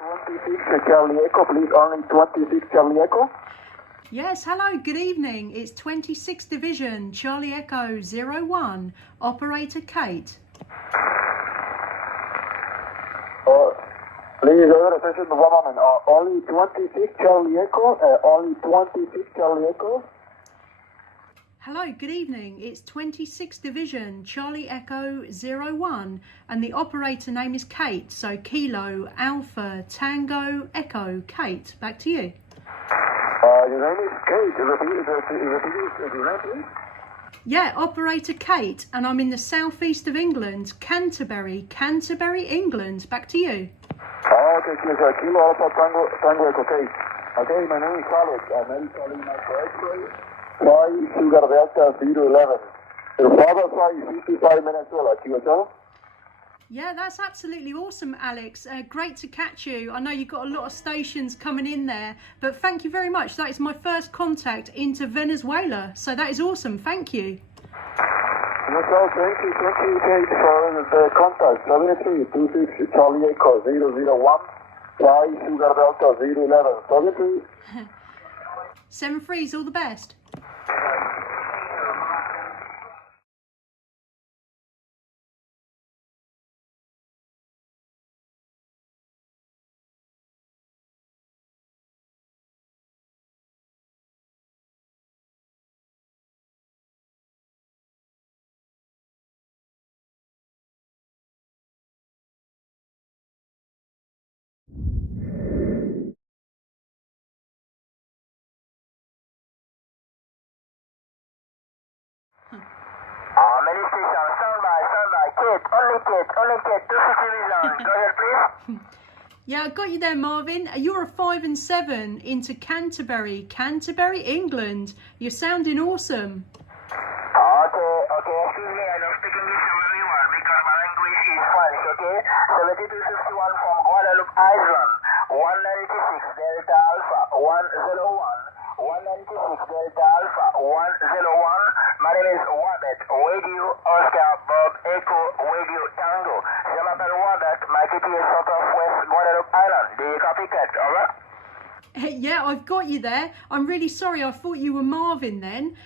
26 Charlie Echo, please, only 26 Charlie Echo. Yes, hello, good evening. It's 26th Division, Charlie Echo 01, Operator Kate. Please, attention, one moment. Only 26 Charlie Echo, only 26 Charlie Echo. Hello, good evening. It's 26th Division, Charlie Echo 01, and the operator name is Kate. So Kilo, Alpha, Tango, Echo, Kate. Back to you. Your name is Kate. Repeat your name, please. Yeah, Operator Kate, and I'm in the southeast of England, Canterbury, England. Back to you. Okay, Kilo, Alpha, Tango, Echo, Kate. Okay, my name is Alex. I'm Eddie calling my X-ray. Fly Sugar Delta 011. Your father flies 55 Venezuela, QSL? Yeah, that's absolutely awesome, Alex. Great to catch you. I know you've got a lot of stations coming in there, but thank you very much. That is my first contact into Venezuela, so that is awesome. Thank you. Well, thank you, Kate, for the contact. 7326 Charlie Echo 001. Fly Sugar Delta 011. 73. 73's all the best. Many stations, standby, Kate, only Kate, 260 vision. Go ahead, please. Yeah, I got you there, Marvin. You're a 5 and 7 into Canterbury, England. You're sounding awesome. Okay, excuse me, I don't speak English very well because my language is French, okay? 7251 from Guadeloupe Island, 196 Delta Alpha, 101, 196 Delta Alpha, 101. My name is Rodert, Radio Oscar Bob Echo Radio Tango. Je m'appelle Rodert, my city is Southwest Guadeloupe Island. Do you copy, Cat, alright? Yeah, I've got you there. I'm really sorry. I thought you were Marvin then,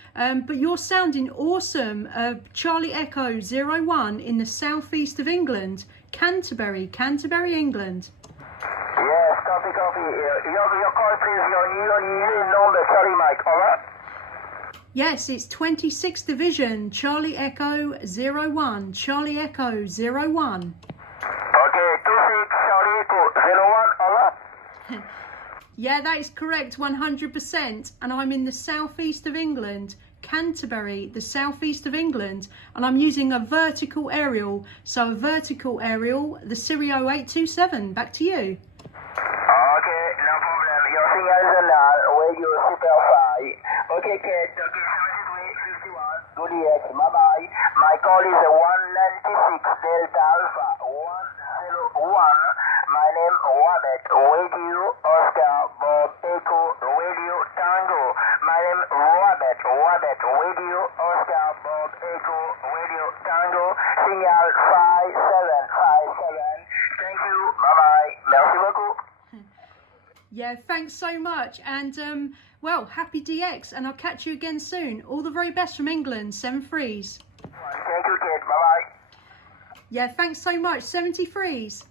but you're sounding awesome. Charlie Echo 01 in the southeast of England, Canterbury, England. Yes, copy. Your call, please. Your number, Charlie Mike, alright? Yes, it's 26th Division, Charlie Echo 01, Charlie Echo 01. Okay, 26 Charlie Echo 01, alright? Yeah, that is correct, 100%. And I'm in the southeast of England, Canterbury, the southeast of England. And I'm using a vertical aerial. So a vertical aerial, the SIRIO 827. Back to you. Okay, no problem. Your signal is allowed. Radio super fine. Okay, Kate. Okay, 7351. Good EX. Bye-bye. My call is 196 Delta Alpha 101. My name Rodert, Radio Oscar Bob Echo Radio Tango. My name Rodert, Radio Oscar Bob Echo Radio Tango. Signal 5757. Thank you. Bye-bye. Merci beaucoup. Yeah, thanks so much. And, well, happy DX. And I'll catch you again soon. All the very best from England, 73s. Thank you, Kate. Bye-bye. Yeah, thanks so much, 73s.